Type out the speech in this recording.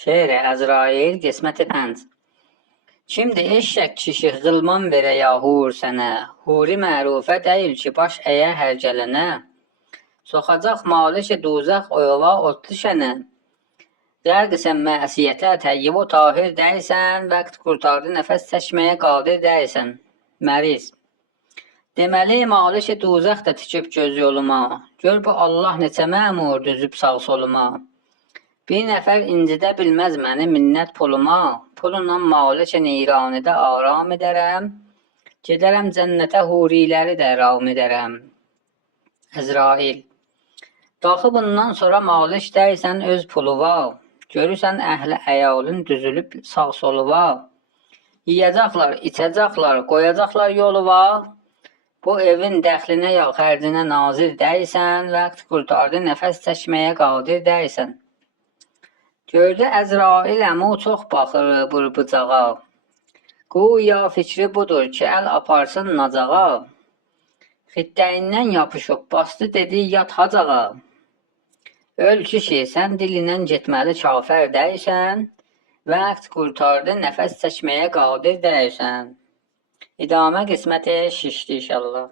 Şeir-i Əzrail, qismət-i 5. Kimdir eşşək kişi qılman verə ya hur sənə, huri mərufə deyil ki, baş əyə hər gələnə, soxacaq malik-i duzaq oyova otlu şənə, qərq-sən məsiyyətə təyyib o tahir deyilsən, vəqt qurtardı nəfəs çəkməyə qadir deyilsən. Məriz. Deməli, malik-i duzaq da tikib göz yoluma, gör bu Allah neçə məmur düzüb sağ soluma. Bir nəfər incidə bilməz məni minnət puluma, pulla malik-i niranidə aram edərəm, gedərəm cənnətə huriləri də ram edərəm. Əzrail. Daxı bundan sonra malik deyilsən öz puluva, görürsən əhli əyalın düzülüb sağ soluva, yiyəcəklər, içəcəklər, qoyacaqlar yoluva, bu evin dəxlinə ya xərcinə nazir deyilsən, vəqt qurtardı nəfəs çəkməyə qadir deyilsən. Gördü Əzrail əmu çox baxır bıcağa, güya fikri budur ki, əl aparsın nacağa, xiddəyindən yapışıb bastı dedi yat hacağa. Öl kişi, sən dilinən getməli kafər deyilsən, vəqt qurtardı nəfəs çəkməyə qadir deyilsən. İdamə qisməti 6 inşallah.